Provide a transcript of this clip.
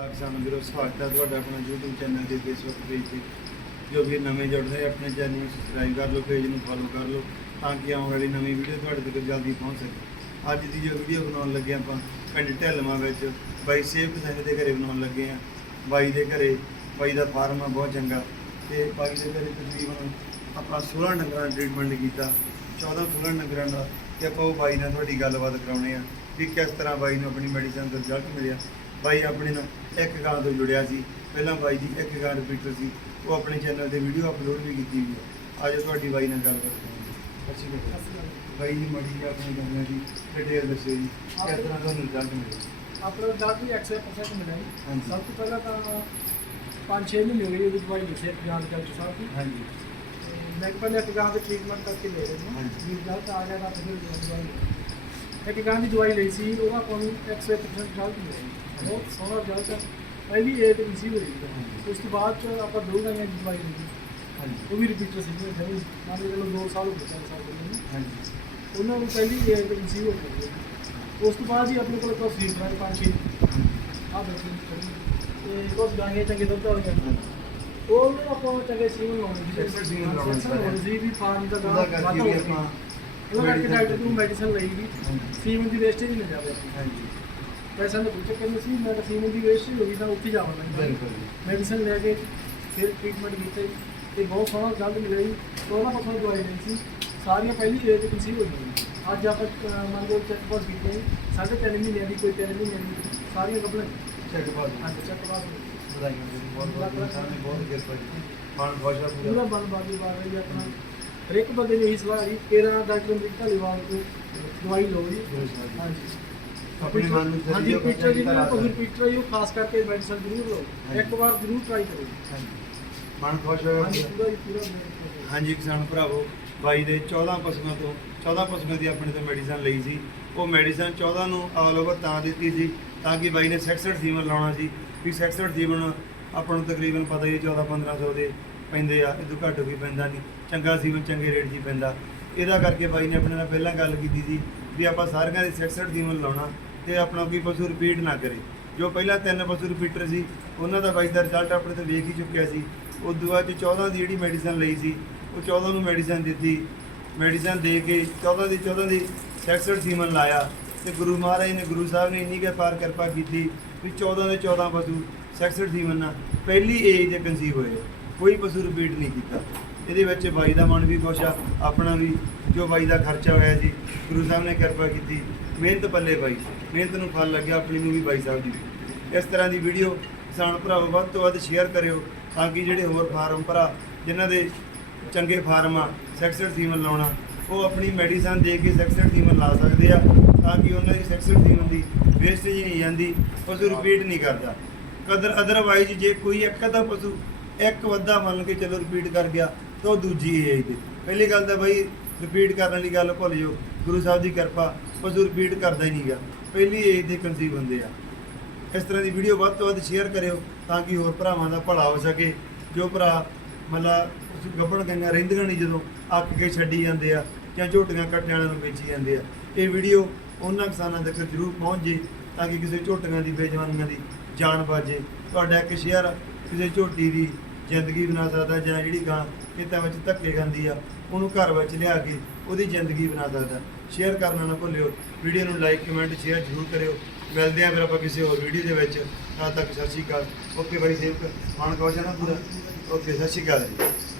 ਸਾਨੂੰ ਵੀਰੋ ਸਵਾਗਤ ਹੈ ਤੁਹਾਡਾ ਆਪਣਾ YouTube ਚੈਨਲ ਤੇ Facebook ਪੇਜ ਤੇ, ਜੋ ਵੀ ਨਵੇਂ ਜੁੜਦੇ ਆਪਣੇ ਚੈਨਲ ਨੂੰ ਸਬਸਕ੍ਰਾਈਬ ਕਰ ਲਓ ਪੇਜ ਨੂੰ ਫੋਲੋ ਕਰ ਲਓ, ਤਾਂ ਕਿ ਆਉਣ ਵਾਲੀ ਨਵੀਂ ਵੀਡੀਓ ਤੁਹਾਡੇ ਤੱਕ ਜਲਦੀ ਪਹੁੰਚ ਸਕੇ। ਅੱਜ ਦੀ ਜੋ ਵੀਡੀਓ ਬਣਾਉਣ ਲੱਗੇ ਆਪਾਂ, ਪਿੰਡ ਢਿੱਲਵਾਂ ਵਿੱਚ ਬਾਈ ਸੇਵਕ ਸਿੰਘ ਦੇ ਘਰੇ ਬਣਾਉਣ ਲੱਗੇ ਆ। ਬਾਈ ਦੇ ਘਰੇ, ਬਾਈ ਦਾ ਫਾਰਮ ਆ, ਬਹੁਤ ਚੰਗਾ। ਤੇ ਬਾਈ ਦੇ ਘਰੇ ਤਕਰੀਬਨ ਆਪਾਂ 16 ਡੰਗਰਾਂ ਦਾ ਟ੍ਰੀਟਮੈਂਟ ਕੀਤਾ 14 16 ਡੰਗਰਾਂ ਦਾ, ਤੇ ਆਪਾਂ ਉਹ ਬਾਈ ਨਾਲ ਤੁਹਾਡੀ ਗੱਲਬਾਤ ਕਰਾਉਣੇ ਆ, ਵੀ ਕਿਸ ਤਰ੍ਹਾਂ ਬਾਈ ਨੂੰ ਆਪਣੀ ਮੈਡੀਸਨ ਦਾ ਰਿਜ਼ਲਟ ਮਿਲਿਆ। ਬਾਈ ਆਪਣੇ ਨਾਲ ਇੱਕ ਗਾਂ ਤੋਂ ਜੁੜਿਆ ਸੀ। ਪਹਿਲਾਂ ਬਾਈ ਦੀ ਇੱਕ ਗਾਂ ਰਿਪੀਟਰ ਸੀ। ਉਹ ਆਪਣੇ ਚੈਨਲ ਤੇ ਵੀਡੀਓ ਅਪਲੋਡ ਵੀ ਕੀਤੀ ਹੋਈ ਹੈ ਅੱਜ ਤੁਹਾਡੀ ਬਾਈ ਨਾਲ ਗੱਲ ਕਰਾਂਗੇ ਅੱਛੀ ਗੱਲ ਬਾਈ ਦੀ ਮੜੀ ਜੀ ਆਪਣੀ ਗਾਂ ਦੀ ਡਿਟੇਲ ਦੱਸਿਓ ਜੀ। ਕਿਸ ਤਰ੍ਹਾਂ ਤੁਹਾਨੂੰ ਰਿਜ਼ਲਟ ਮਿਲਿਆ ਆਪਣਾ ਰਿਜ਼ਲਟ ਵੀ 100% ਮਿਲਿਆ ਜੀ। ਸਭ ਤੋਂ ਪਹਿਲਾਂ ਤਾਂ 5-6 ਮਹੀਨੇ ਹੋ ਗਏ ਇਹਦੀ ਦਵਾਈ ਲਿਖੀ ਹੈ ਜਾਨ ਡਾਕਟਰ ਸਾਹਿਬ ਦੀ ਹਾਂਜੀ ਮੈਂ ਕਿਹਾ ਪਹਿਲੇ ਇੱਕ ਗਾਂ ਦੇ ਟ੍ਰੀਟਮੈਂਟ ਕਰਕੇ ਲੈ ਰਹੇ ਹਾਂ। ਵੀ ਰਿਜ਼ਲਟ ਆ ਗਿਆ ਤਾਂ ਫਿਰ ਦਵਾਈ। ਇੱਕ ਗਾਂ ਦੀ ਦਵਾਈ ਲਈ ਸੀ ਉਹਦਾ ਆਪਾਂ ਨੂੰ 100% ਰਿਜ਼ਲਟ ਮਿਲਿਆ ਜੀ। ਬਹੁਤ ਸੋਹਣਾ ਰਿਜ਼ਲਟ ਹੈ ਪਹਿਲੀ ਏ ਤੇ ਰਿਸੀਵ ਹੋਈ ਸੀ। ਉਸ ਤੋਂ ਬਾਅਦ ਚ ਆਪਾਂ ਦੋ ਗਾਂਆਂ ਦੀ ਦਵਾਈ ਲਈ ਹਾਂਜੀ। ਉਹ ਵੀ ਰਿਪੀਟਰ ਸੀ ਮੈਂ ਨਹੀਂ ਮੰਨ ਲਓ 2 ਸਾਲ ਹੋ ਗਏ ਸਾਲ ਹੋ ਗਏ ਹਾਂਜੀ। ਉਹਨਾਂ ਨੂੰ ਪਹਿਲੀ ਏ ਤੇ ਰਿਸੀਵ ਹੋ ਗਈ ਉਸ ਤੋਂ ਬਾਅਦ ਹੀ ਆਪਣੇ ਕੋਲ ਕੋਈ ਫੀਡ ਮੈਂ ਪੰਜ ਛੇ ਆ ਬੈਠੀ ਤੇ ਕੁਝ ਗਾਂਗੇ ਚੰਗੇ ਦੁੱਧ ਵਾਲੀਆਂ ਉਹ ਨੂੰ ਆਪਾਂ ਚੰਗੇ ਸੀਮਨ ਲਾਉਣੇ। ਲਾਉਣੇ ਸੀ। ਵੀ ਫਾਰਮ ਦਾ ਉਹਦਾ ਗਾਂ ਕਰਕੇ ਵੀ ਉਹਦਾ ਕਰਕੇ ਡਾਕਟਰ ਨੂੰ ਮੈਡੀਸਨ ਲਈ ਵੀ। ਸੀਮਨ ਦੀ ਵੇਸਟੇਜ ਨਾ ਜਾਵੇ। ਹਾਂਜੀ। ਪੈਸਾ ਤਾਂ ਪੁੱਛੇ ਕਹਿੰਦੇ ਸੀ ਮੈਂ ਸੀਮਨ ਦੀ ਵੇਸਟੇਜ ਹੋ ਗਈ ਤਾਂ ਉੱਥੇ ਜਾਵਾਂਗਾ ਬਿਲਕੁਲ ਜੀ। ਮੈਡੀਸਨ ਲੈ ਕੇ ਫਿਰ ਟ੍ਰੀਟਮੈਂਟ ਕੀਤਾ। ਜੀ ਤੇ ਬਹੁਤ ਸੋਹਣਾ ਰਿਜ਼ਲਟ ਮਿਲਿਆ ਜੀ। ਉਹਨਾਂ ਪਾਸੋਂ ਦਵਾਈ ਲਈ ਸੀ। ਸਾਰੀਆਂ ਪਹਿਲੀ ਏਜ ਤੇ ਸੀ ਹੋਈਆਂ ਜੀ। ਅੱਜ ਆਪਾਂ ਮੰਨ ਲਓ ਚੈੱਕ ਪਾਸ ਕੀਤੇ। ਜੀ ਸਾਢੇ ਤਿੰਨ ਮਹੀਨਿਆਂ ਦੀ ਕੋਈ ਤਿੰਨ ਮਹੀਨਿਆਂ ਦੀ ਸਾਰੀਆਂ ਕੱਪੜੇ। ਚੈੱਕ ਬਾਅਦ ਹਾਂਜੀ ਚੈੱਕ ਪਾਸ ਵਧਾਈਆਂ ਜੀ ਬਹੁਤ ਬਹੁਤ ਨੇ ਬਹੁਤ ਕਿਰਪਾ ਮਨ ਖੁਸ਼ ਆ ਪੂਰਾ ਬਨ ਬਾਦੀ ਬਾਰ ਰਹੀ ਆਪਣਾ। ਹਰੇਕ ਬੰਦੇ ਨੇ ਇਸ ਵਾਰ ਤੇਰਾ ਡਾਕਟਰ ਅਮਰੀਕਾ ਲਿਵਾਲ ਤੋਂ ਦਵਾਈ ਲਓ ਜੀ। ਹਾਂਜੀ। ਆਪਣੇ ਮਨ ਨੂੰ ਹਾਂਜੀ ਜੀ ਕਰਾ ਨੂੰ। ਫਿਰ ਪੀਟਰ ਜੀ ਉਹ ਖਾਸ ਕਰਕੇ ਮੈਡੀਸਨ ਜ਼ਰੂਰ ਲਓ। ਇੱਕ ਵਾਰ ਜ਼ਰੂਰ ਟਰਾਈ ਕਰੋ। ਹਾਂਜੀ। ਮਨ ਖੁਸ਼ ਹੋਇਆ। ਹਾਂਜੀ ਕਿਸਾਨ ਭਰਾਵੋ ਬਾਈ ਦੇ 14 ਪਸ਼ੂਆਂ ਤੋਂ 14 ਪਸ਼ੂਆਂ ਦੀ ਆਪਣੇ ਤੋਂ ਮੈਡੀਸਨ ਲਈ ਸੀ। ਉਹ ਮੈਡੀਸਨ 14 ਨੂੰ ਆਲ ਓਵਰ ਤਾਂ ਦਿੱਤੀ ਸੀ ਤਾਂ ਕਿ ਬਾਈ ਨੇ 66 ਸੀਮਨ ਲਾਉਣਾ ਸੀ। ਵੀ 66 ਸੀਮਨ ਆਪਾਂ ਨੂੰ ਤਕਰੀਬਨ ਪਤਾ ਹੀ ਹੈ 14 1500 ਦੇ ਪੈਂਦੇ ਆ, ਇਹ ਤੋਂ ਘੱਟ ਵੀ ਪੈਂਦਾ ਨਹੀਂ। ਚੰਗਾ ਸੀਮਨ ਚੰਗੇ ਰੇਟ 'ਚ ਹੀ ਪੈਂਦਾ। ਇਹਦਾ ਕਰਕੇ ਬਾਈ ਨੇ ਆਪਣੇ ਨਾਲ ਪਹਿਲਾਂ ਗੱਲ ਕੀਤੀ ਸੀ ਵੀ ਆਪਾਂ ਸਾਰਿਆਂ ਦੇ 66 ਸੀਮਨ ਲਾਉਣਾ ਤੇ ਆਪਣਾ ਕੋਈ ਪਸ਼ੂ ਰਿਪੀਟ ਨਾ ਕਰੇ। ਜੋ ਪਹਿਲਾਂ ਤਿੰਨ ਪਸ਼ੂ ਰਿਪੀਟਰ ਸੀ, ਉਹਨਾਂ ਦਾ ਬਾਈ ਦਾ ਰਿਜ਼ਲਟ ਆਪਣੇ ਤੋਂ ਵੇਖ ਹੀ ਚੁੱਕਿਆ ਸੀ। ਉਸ ਤੋਂ ਬਾਅਦ 'ਚ 14 ਦੀ ਜਿਹੜੀ ਮੈਡੀਸਨ ਲਈ ਸੀ, ਉਹ 14 ਨੂੰ ਮੈਡੀਸਨ ਦਿੱਤੀ। ਮੈਡੀਸਨ ਦੇ ਕੇ 14 ਦੀ 14 ਦੀ 66 ਸੀਮਨ ਲਾਇਆ। ਤੇ ਗੁਰੂ ਮਹਾਰਾਜ ਨੇ, ਗੁਰੂ ਸਾਹਿਬ ਨੇ ਇੰਨੀ ਕੁ ਪਾਰ ਕਿਰਪਾ ਕੀਤੀ ਵੀ 14 ਦੇ 14 ਪਸ਼ੂ 66 ਸੀਮਨ ਨਾਲ ਪਹਿਲੀ ਏਜ ਦੇ ਕਨਸੀਵ ਹੋਏ। ਕੋਈ ਪਸ਼ੂ ਰਿਪੀਟ ਨਹੀਂ ਕੀਤਾ। ਇਹਦੇ ਵਿੱਚ ਬਾਈ ਦਾ ਮਨ ਵੀ ਖੁਸ਼ ਆ, ਆਪਣਾ ਵੀ ਜੋ ਬਾਈ ਦਾ ਖਰਚਾ ਹੋਇਆ ਸੀ ਗੁਰੂ ਸਾਹਿਬ ਨੇ ਕਿਰਪਾ ਕੀਤੀ। ਮਿਹਨਤ ਪੱਲੇ ਬਾਈ, ਮਿਹਨਤ ਨੂੰ ਫਲ ਲੱਗਿਆ, ਆਪਣੀ ਨੂੰ ਵੀ ਬਾਈ ਸਾਹਿਬ ਦੀ। ਇਸ ਤਰ੍ਹਾਂ ਦੀ ਵੀਡੀਓ ਕਿਸਾਨ ਭਰਾਵੋ ਵੱਧ ਤੋਂ ਵੱਧ ਸ਼ੇਅਰ ਕਰਿਓ, ਤਾਂ ਕਿ ਜਿਹੜੇ ਹੋਰ ਫਾਰਮ ਭਰਾ, ਜਿਨ੍ਹਾਂ ਦੇ ਚੰਗੇ ਫਾਰਮ ਆ ਸੈਕਸਡ ਸੀਮਨ ਲਾਉਣਾ, ਉਹ ਆਪਣੀ ਮੈਡੀਸਨ ਦੇ ਕੇ ਸੈਕਸਡ ਸੀਮਨ ਲਾ ਸਕਦੇ ਆ, ਤਾਂ ਕਿ ਉਹਨਾਂ ਦੀ ਸੈਕਸਡ ਸੀਮਨ ਦੀ ਵੇਸਟੇਜ ਨਹੀਂ ਜਾਂਦੀ, ਪਸ਼ੂ ਰਿਪੀਟ ਨਹੀਂ ਕਰਦਾ। ਕਦਰ ਅਦਰਵਾਈਜ਼ ਜੇ ਕੋਈ ਇੱਕ ਅੱਧਾ ਪਸ਼ੂ ਇੱਕ ਵੱਧਾ ਮੰਨ ਕੇ ਚਲੋ ਰਿਪੀਟ ਕਰ ਗਿਆ ਤਾਂ ਉਹ ਦੂਜੀ ਏਜ ਤੇ। ਪਹਿਲੀ ਗੱਲ ਤਾਂ ਬਈ ਰਿਪੀਟ ਕਰਨ ਵਾਲੀ ਗੱਲ ਭੁੱਲ ਜਾਓ। ਗੁਰੂ ਸਾਹਿਬ ਦੀ ਕਿਰਪਾ, ਪਸ਼ੂ ਰਿਪੀਟ ਕਰਦਾ ਹੀ ਨਹੀਂਗਾ। ਪਹਿਲੀ ਏਜ ਦੇ ਕਨਸੀਵ ਹੁੰਦੇ ਆ। ਇਸ ਤਰ੍ਹਾਂ ਦੀ ਵੀਡੀਓ ਵੱਧ ਤੋਂ ਵੱਧ ਸ਼ੇਅਰ ਕਰਿਓ ਤਾਂ ਕਿ ਹੋਰ ਭਰਾਵਾਂ ਦਾ ਭਲਾ ਹੋ ਸਕੇ। ਜੋ ਭਰਾ ਮਤਲਬ ਗੱਭਣ ਗੰਗਾ ਰਹਿੰਦੀਆਂ ਨਹੀਂ ਜਦੋਂ ਅੱਕ ਕੇ ਛੱਡੀ ਜਾਂਦੇ ਆ ਜਾਂ ਝੋਟੀਆਂ ਕੱਟਿਆਂ ਵਾਲਿਆਂ ਨੂੰ ਵੇਚੀ ਜਾਂਦੇ ਆ, ਇਹ ਵੀਡੀਓ ਉਹਨਾਂ ਕਿਸਾਨਾਂ ਤੱਕ ਜ਼ਰੂਰ ਪਹੁੰਚ ਜੇ ਤਾਂ ਕਿ ਕਿਸੇ ਝੋਟੀਆਂ ਦੀ, ਬੇਜਵਾਨੀਆਂ ਦੀ ਜਾਨ ਬਾਜੇ ਤੁਹਾਡਾ ਇੱਕ ਸ਼ੇਅਰ ਕਿਸੇ ਝੋਟੀ ਦੀ ਜ਼ਿੰਦਗੀ ਬਣਾ ਸਕਦਾ ਜਾਂ ਜਿਹੜੀ ਗਾਂ ਖੇਤਾਂ ਵਿੱਚ ਧੱਕੇ ਖਾਂਦੀ ਆ, ਉਹਨੂੰ ਘਰ ਵਿੱਚ ਲਿਆ ਕੇ ਉਹਦੀ ਜ਼ਿੰਦਗੀ ਬਣਾ ਸਕਦਾ। ਸ਼ੇਅਰ ਕਰਨਾ ਨਾ ਭੁੱਲਿਓ। ਵੀਡੀਓ ਨੂੰ ਲਾਈਕ ਕਮੈਂਟ ਸ਼ੇਅਰ ਜ਼ਰੂਰ ਕਰਿਓ। ਮਿਲਦੇ ਆ ਫਿਰ ਆਪਾਂ ਕਿਸੇ ਹੋਰ ਵੀਡੀਓ ਦੇ ਵਿੱਚ। ਤਦ ਤੱਕ ਸਤਿ ਸ਼੍ਰੀ ਅਕਾਲ। ਓਕੇ ਬਾਈ ਸੇਵਕ ਮਾਨ ਕਵਚਾ ਨਾ ਪੂਰਾ। ਓਕੇ, ਸਤਿ ਸ਼੍ਰੀ ਅਕਾਲ ਜੀ।